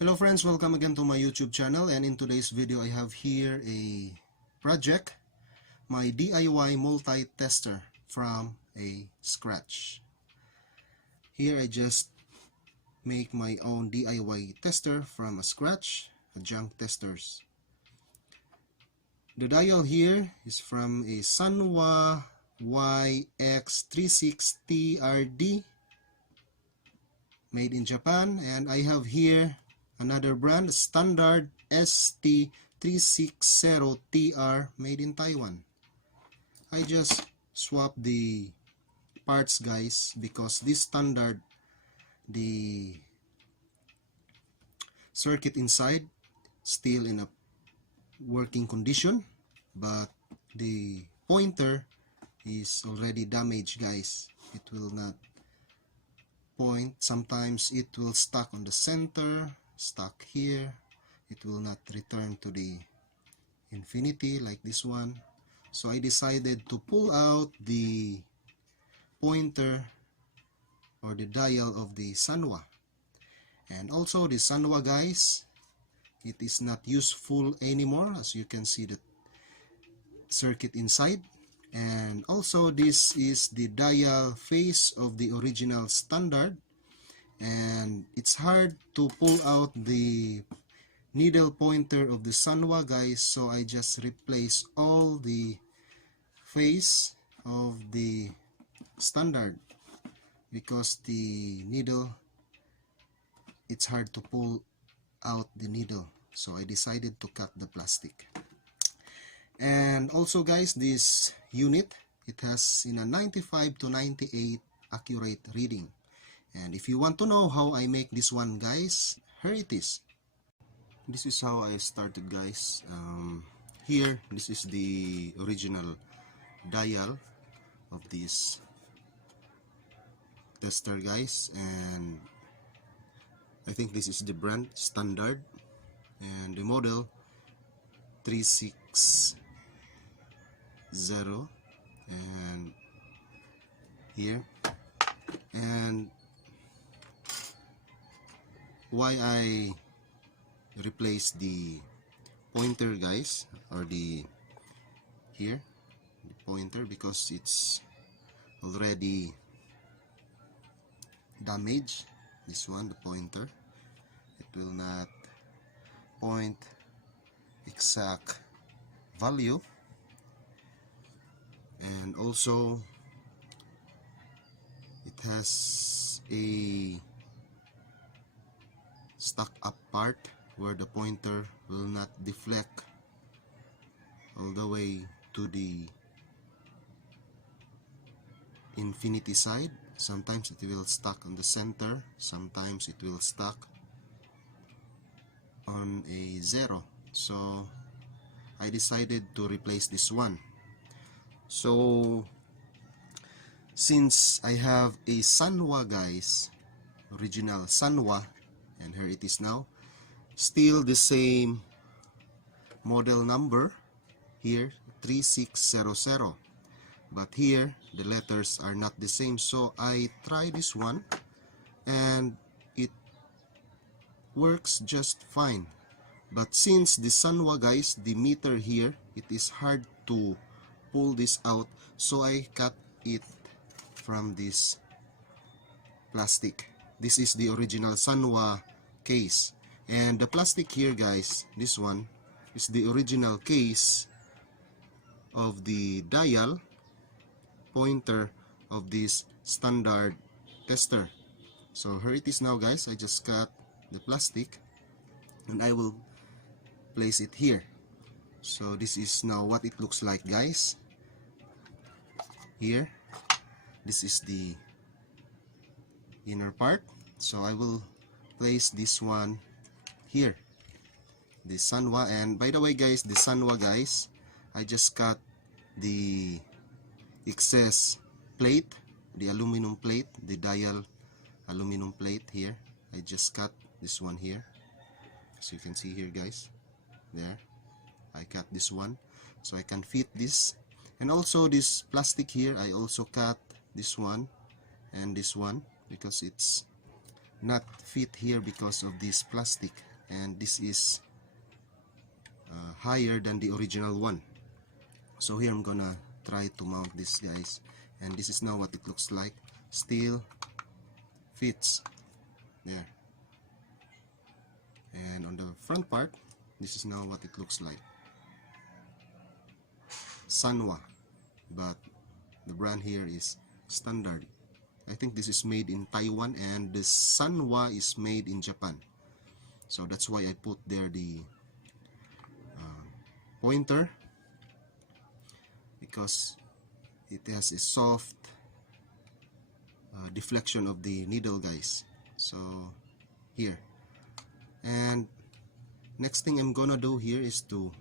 Hello friends, welcome again to my YouTube channel, and in today's video I have here a project, my DIY multi-tester from a scratch. Here I just make my own DIY tester from a scratch, a junk testers. The dial here is from a Sanwa YX36TRD made in Japan, and I have here another brand, standard ST360TR made in Taiwan. I just swap the parts guys because this standard, the circuit inside still in a working condition, but the pointer is already damaged guys. It will not point. Sometimes it will stuck on the center, stuck here. It will not return to the infinity like this one. So I decided to pull out the pointer or the dial of the Sanwa. And also the Sanwa guys, it is not useful anymore, as you can see the circuit inside. And also this is the dial face of the original standard, and it's hard to pull out the needle pointer of the Sanwa guys, so I just replace all the face of the standard because the needle, it's hard to pull out the needle, so I decided to cut the plastic. And also guys, this unit, it has in a 95 to 98 accurate reading. And if you want to know how I make this one guys, here it is. This is how I started guys. Here, this is the original dial of this tester guys, and I think this is the brand standard, and the model 360, and here. And why I replace the pointer guys, or the here the pointer, because it's already damaged. This one, the pointer, it will not point exact value, and also it has a stuck up part where the pointer will not deflect all the way to the infinity side. Sometimes it will stuck on the center, sometimes it will stuck on a zero. So I decided to replace this one. So since I have a Sanwa guys, original Sanwa, and here it is now, still the same model number here, 3600, but here the letters are not the same. So I try this one and it works just fine. But since the Sanwa guys, the meter here, it is hard to pull this out, so I cut it from this plastic. This is the original Sanwa case, and the plastic here guys, this one is the original case of the dial pointer of this standard tester. So here it is now guys. I just cut the plastic and I will place it here. So this is now what it looks like guys. Here, this is the inner part. So I will place this one here, the Sanwa. And by the way guys, the Sanwa guys, I just cut the excess plate, the aluminum plate, the dial aluminum plate here. I just cut this one here, as you can see here guys. There, I cut this one so I can fit this. And also this plastic here, I also cut this one and this one because it's not fit here because of this plastic. and this is higher than the original one. So here I'm gonna try to mount this, guys, and this is now what it looks like. Still fits there, and on the front part, this is now what it looks like. Sanwa, but the brand here is standard. I think this is made in Taiwan, and the Sanwa is made in Japan. So that's why I put there the pointer, because it has a soft deflection of the needle, guys. So here, and next thing I'm gonna do here is to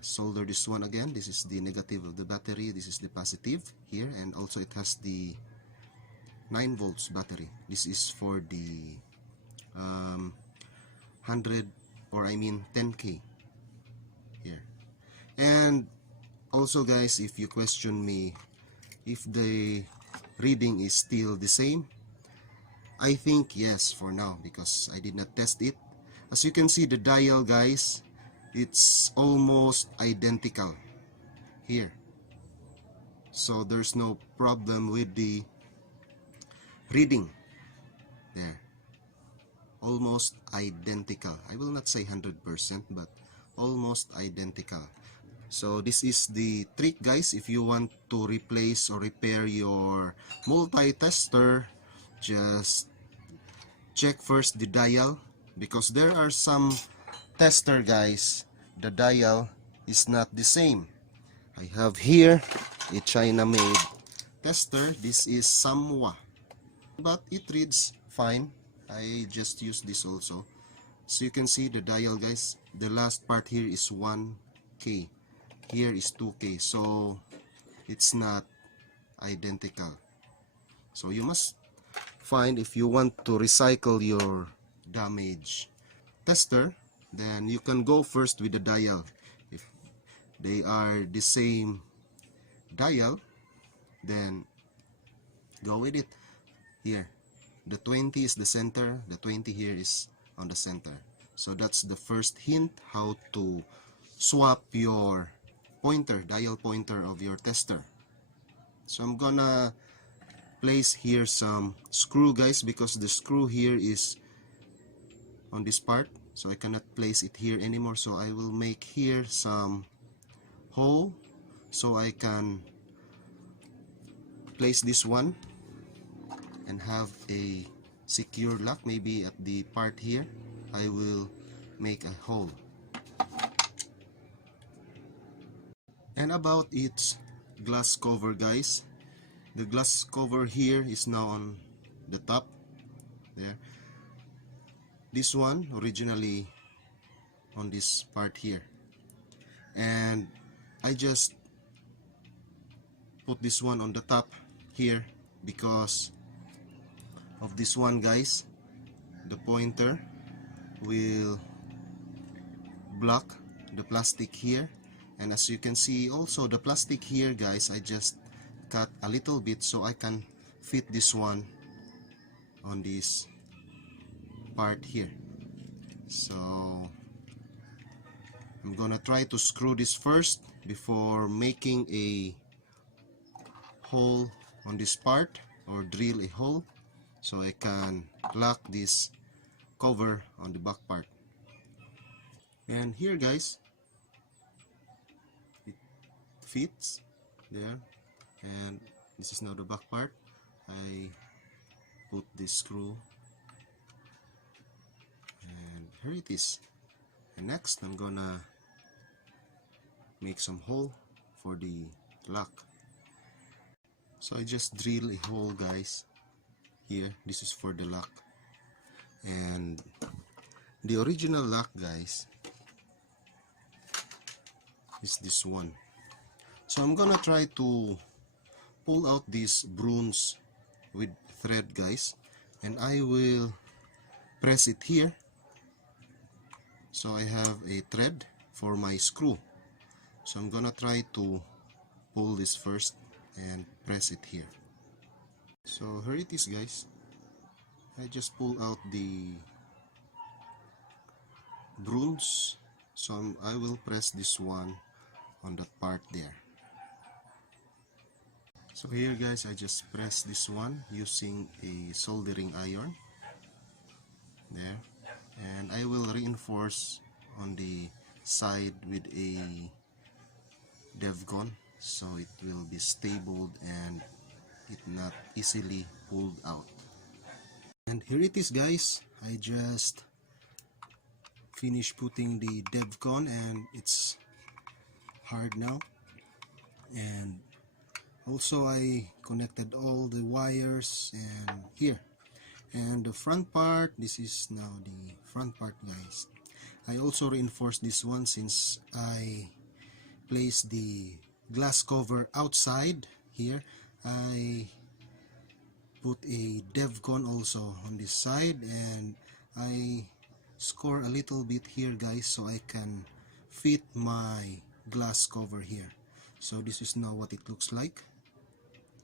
solder this one again. This is the negative of the battery, this is the positive here, and also it has the 9 volts battery. This is for the 100, or I mean 10K here. And also, guys, if you question me if the reading is still the same, I think yes for now, because I did not test it. As you can see, the dial, guys, it's almost identical here, so there's no problem with the reading there. Almost identical. I will not say 100%, but almost identical. So this is the trick, guys. If you want to replace or repair your multi-tester, just check first the dial, because there are some tester, guys, the dial is not the same. I have here a China made tester. This is Samwa, but it reads fine. I just use this also. So you can see the dial, guys, the last part here is 1K, here is 2K, so it's not identical. So you must find, if you want to recycle your damaged tester, then you can go first with the dial. If they are the same dial, then go with it. Here, the 20 is the center, the 20 here is on the center. So that's the first hint how to swap your pointer, dial pointer of your tester. So I'm gonna place here some screw, guys, because the screw here is on this part, so I cannot place it here anymore. So I will make here some hole so I can place this one and have a secure lock. Maybe at the part here I will make a hole. And about its glass cover, guys, the glass cover here is now on the top there. This one originally on this part here, and I just put this one on the top here because of this one, guys. The pointer will block the plastic here, and as you can see also the plastic here, guys, I just cut a little bit so I can fit this one on this part here. So I'm gonna try to screw this first before making a hole on this part, or drill a hole, so I can lock this cover on the back part. And here, guys, it fits there, and this is now the back part. I put this screw, and here it is. And next I'm gonna make some hole for the lock. So I just drill a hole, guys, here. This is for the lock, and the original lock, guys, is this one. So I'm gonna try to pull out these brooms with thread, guys, and I will press it here so I have a thread for my screw. So I'm gonna try to pull this first and press it here. So here it is, guys. I just pull out the bronze. So I will press this one on that part there. So here guys, I just press this one using a soldering iron there, and I will reinforce on the side with a devgon so it will be stable and it not easily pulled out. And here it is guys, I just finished putting the devgon and it's hard now. And also I connected all the wires and here. And the front part, this is now the front part guys. I also reinforced this one since I placed the glass cover outside here. I put a devgon also on this side, and I score a little bit here guys so I can fit my glass cover here. So this is now what it looks like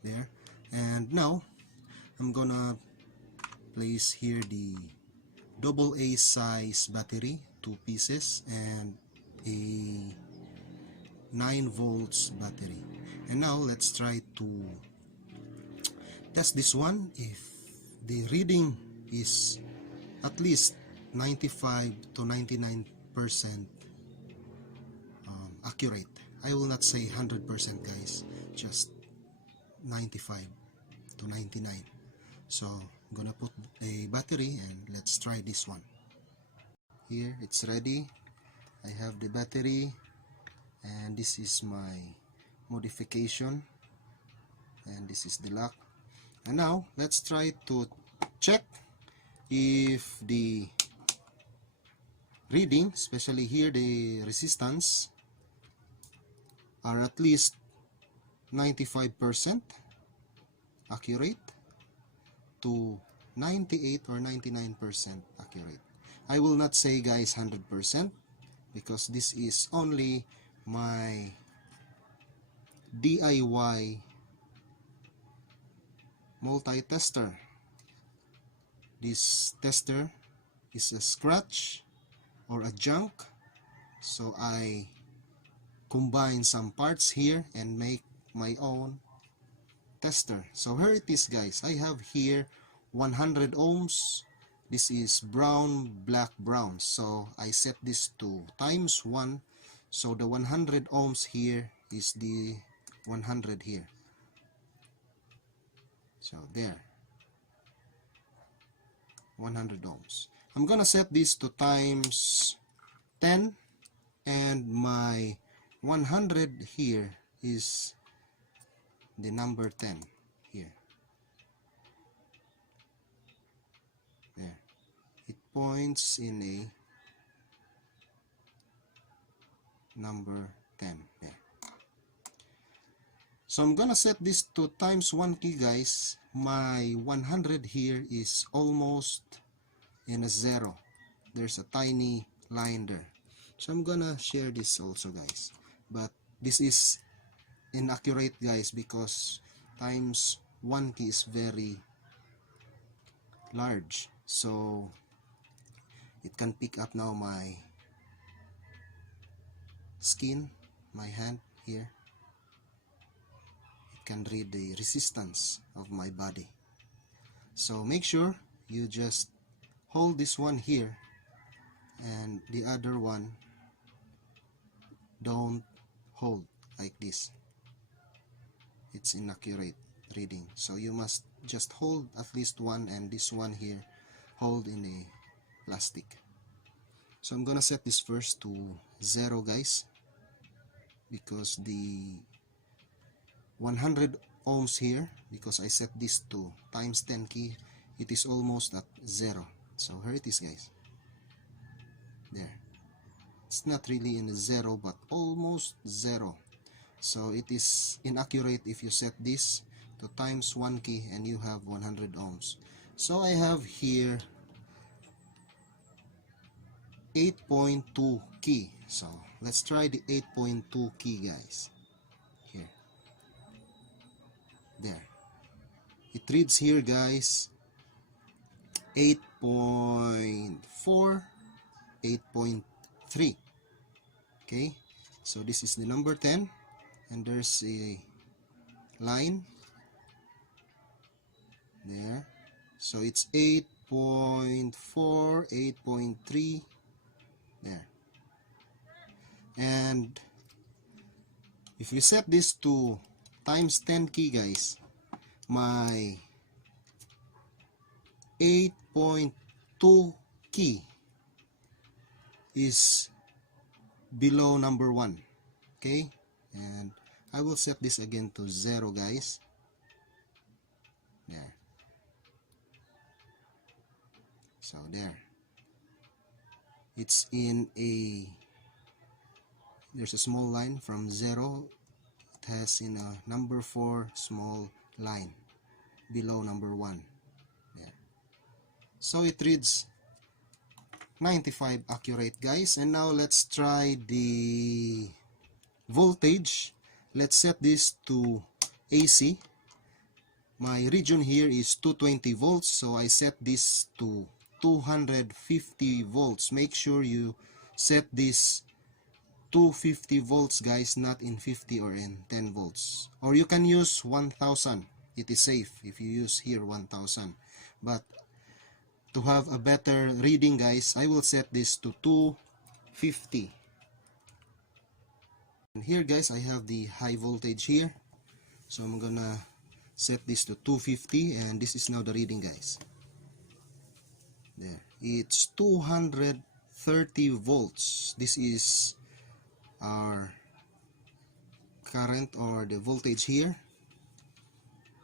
there. And now I'm gonna place here the AA size battery, 2 pieces, and a 9 volts battery. And now let's try to test this one if the reading is at least 95 to 99% accurate. I will not say 100% guys, just 95 to 99. So I'm gonna put a battery and let's try this one. Here it's ready. I have the battery and this is my modification and this is the lock. And now let's try to check if the reading, especially here the resistance, are at least 95% accurate to 98 or 99% accurate. I will not say guys 100% because this is only my DIY multi-tester. This tester is a scratch or a junk, so I combine some parts here and make my own tester. So here it is guys, I have here 100 ohms. This is brown, black, brown, so I set this to times 1. So the 100 ohms here is the 100 here. So there, 100 ohms. I'm gonna set this to times 10, and my 100 here is the number 10 here. There, it points in a number 10 there. So I'm gonna set this to times 1 key guys. My 100 here is almost in a 0. There's a tiny line there. So I'm gonna share this also guys. But this is inaccurate guys because times 1 key is very large. So it can pick up now my skin, my hand here. Can read the resistance of my body. So make sure you just hold this one here and the other one don't hold like this. It's inaccurate reading, so you must just hold at least one, and this one here hold in a plastic. So I'm gonna set this first to 0 guys, because the 100 ohms here, because I set this to times 10 key, it is almost at 0. So here it is guys, there. It's not really in the 0 but almost 0. So it is inaccurate if you set this to times 1 key and you have 100 ohms. So I have here 8.2 key. So let's try the 8.2 key guys. Here, there, it reads here guys 8.4, 8.3. Okay, so this is the number 10, and there's a line there, so it's 8.4, 8.3 there. And if you set this to times 10 key, guys, my 8.2 key is below number 1. Okay, and I will set this again to 0, guys. There. So there. It's in a, there's a small line from 0. It has in a number 4 small line below number 1. There. So it reads 95 accurate, guys. And now let's try the voltage. Let's set this to AC. My region here is 220 volts, so I set this to 250 volts. Make sure you set this 250 volts, guys, not in 50 or in 10 volts. Or you can use 1000. It is safe if you use here 1000. But to have a better reading, guys, I will set this to 250. And here, guys, I have the high voltage here. So I'm gonna set this to 250, and this is now the reading, guys. There, it's 230 volts. This is our current or the voltage here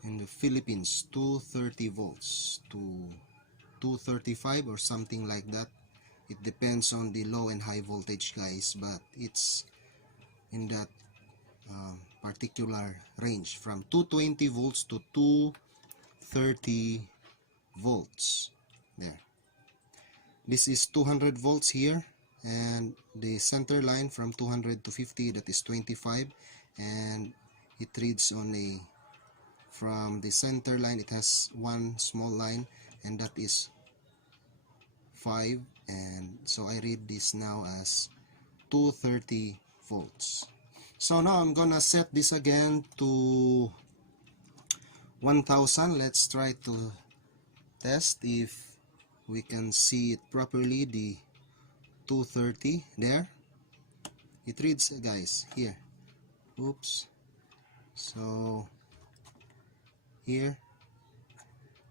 in the Philippines. 230 volts to 235 or something like that. It depends on the low and high voltage, guys, but it's in that particular range from 220 volts to 230 volts. There, this is 200 volts here, and the center line from 200 to 50, that is 25, and it reads on a, from the center line it has one small line, and that is 5, and so I read this now as 230 volts. So now I'm gonna set this again to 1000. Let's try to test if we can see it properly, the 230 there. It reads, guys, here. Oops. So here,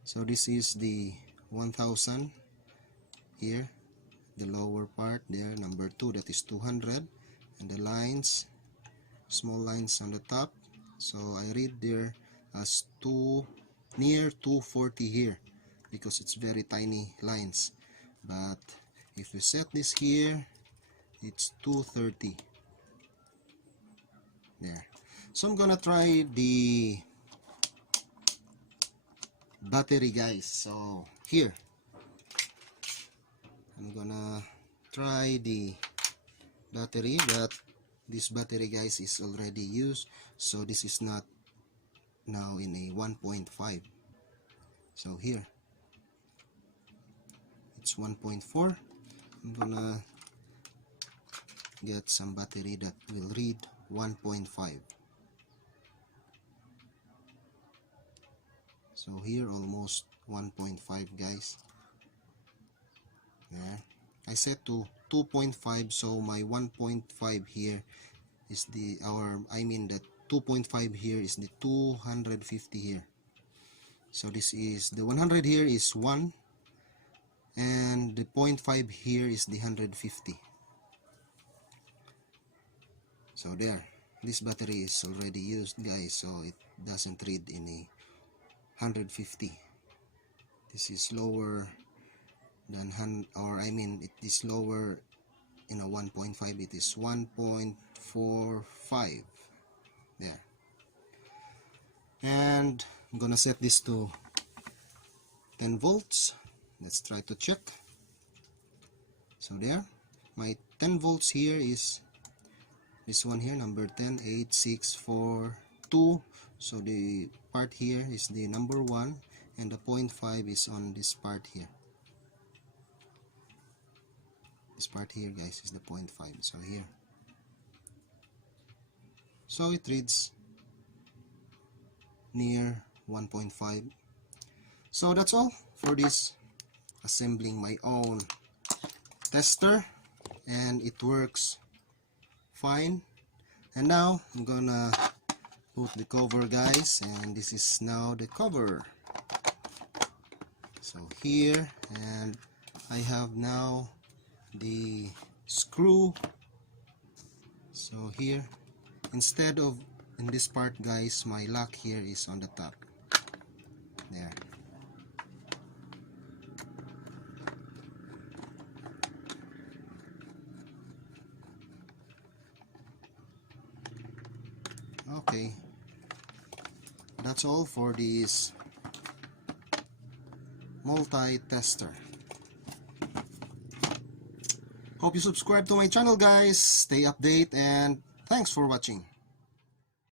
so this is the 1000 here, the lower part there, number 2, that is 200, and the lines, small lines on the top, so I read there as near 240 here, because it's very tiny lines. But if we set this here, it's 230 there. So I'm gonna try the battery, guys. So here I'm gonna try the battery, but this battery, guys, is already used, so this is not now in a 1.5. so here it's 1.4. I'm gonna get some battery that will read 1.5. so here almost 1.5, guys. There, I set to 2.5, so my 1.5 here is the the 2.5 here is the 250 here. So this is the 100 here is 1, and the 0.5 here is the 150. So there, this battery is already used, guys, so it doesn't read in a 150. This is lower than it is lower in a 1.5. It is 1.45 there. And I'm gonna set this to 10 volts. Let's try to check. So there, my 10 volts here is this one here, number 10, 8, 6, 4, 2. So the part here is the number 1, and the 0.5 is on this part here. This part here, guys, is the 0.5. So here. So it reads near 1.5. So that's all for this assembling my own tester, and it works fine. And now I'm gonna put the cover, guys, and this is now the cover. So here, and I have now the screw. So here, instead of in this part, guys, my lock here is on the top there. Okay, that's all for this multi-tester. Hope you subscribe to my channel, guys. Stay updated, and thanks for watching.